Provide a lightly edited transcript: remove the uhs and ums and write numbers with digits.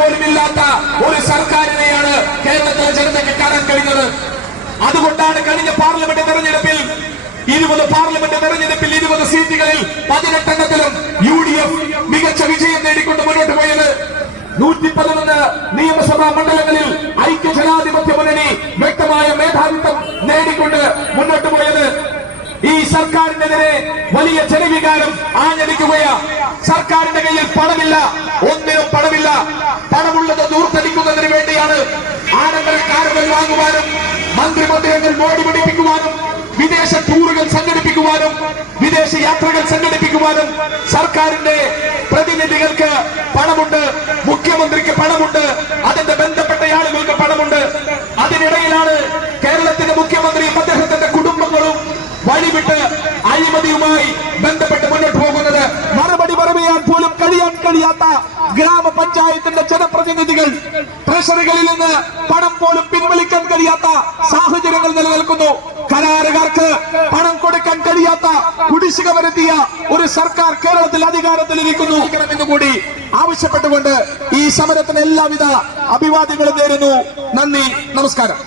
പോലും ഇല്ലാത്ത ഒരു സർക്കാരിനെയാണ് കേരളത്തിലെ ജനതയ്ക്ക് കാണാൻ കഴിഞ്ഞത്. അതുകൊണ്ടാണ് കഴിഞ്ഞ പാർലമെന്റ് തെരഞ്ഞെടുപ്പിൽ 20 സീറ്റുകളിൽ 18 എണ്ണത്തിലും UDF മികച്ച വിജയം നേടിക്കൊണ്ട് മുന്നോട്ട് പോയത്. 111 നിയമസഭാ മണ്ഡലങ്ങളിൽ ഐക്യജനാധിപത്യ മുന്നണി വ്യക്തമായ മേധാവിത്വം നേടിക്കൊണ്ട് മുന്നോട്ട് പോയത്. ഈ സർക്കാരിനെതിരെ വലിയ ജനവികാരം ആഞ്ഞടിക്കുകയാ. സർക്കാരിന്റെ കയ്യിൽ പണമില്ല, ഒന്നിനും പണമില്ല. പണമുള്ളത് ദൂർത്തടിക്കുന്നതിന് വേണ്ടിയാണ് ആഡംബര കാറുകൾ വാങ്ങുവാനും മന്ത്രിമന്ദിരങ്ങൾ മോടി പിടിപ്പിക്കുവാനും വിദേശ ടൂറുകൾ സംഘടിപ്പിക്കുവാനും വിദേശ യാത്രകൾ സംഘടിപ്പിക്കുവാനും സർക്കാരിന്റെ പ്രതിനിധികൾക്ക് പണമുണ്ട്, മുഖ്യമന്ത്രിക്ക് പണമുണ്ട്, അതിന്റെ ബന്ധപ്പെട്ട ആളുകൾക്ക് പണമുണ്ട്. അതിനിടയിലാണ് കേരളത്തിന്റെ മുഖ്യമന്ത്രിയും അദ്ദേഹത്തിന്റെ കുടുംബങ്ങളും വഴിവിട്ട് അഴിമതിയുമായി ബന്ധപ്പെട്ട് മുന്നോട്ട് പോകുന്നത്. മറുപടി പറയാൻ പോലും കഴിയാത്ത ഗ്രാമപഞ്ചായത്തിന്റെ ജനപ്രതിനിധികൾ ട്രഷറികളിൽ നിന്ന് പണം പോലും പിൻവലിക്കാൻ കഴിയാത്ത സാഹചര്യങ്ങൾ നിലനിൽക്കുന്നു. കരാറുകാർക്ക് പണം കൊടുക്കാൻ കഴിയാത്ത കുടിശ്ശിക വരുത്തിയ ഒരു സർക്കാർ കേരളത്തിൽ അധികാരത്തിലിരിക്കുന്നു എന്നുകൂടി ആവശ്യപ്പെട്ടുകൊണ്ട് ഈ സമരത്തിന് എല്ലാവിധ അഭിവാദ്യങ്ങളും നേരുന്നു. നന്ദി, നമസ്കാരം.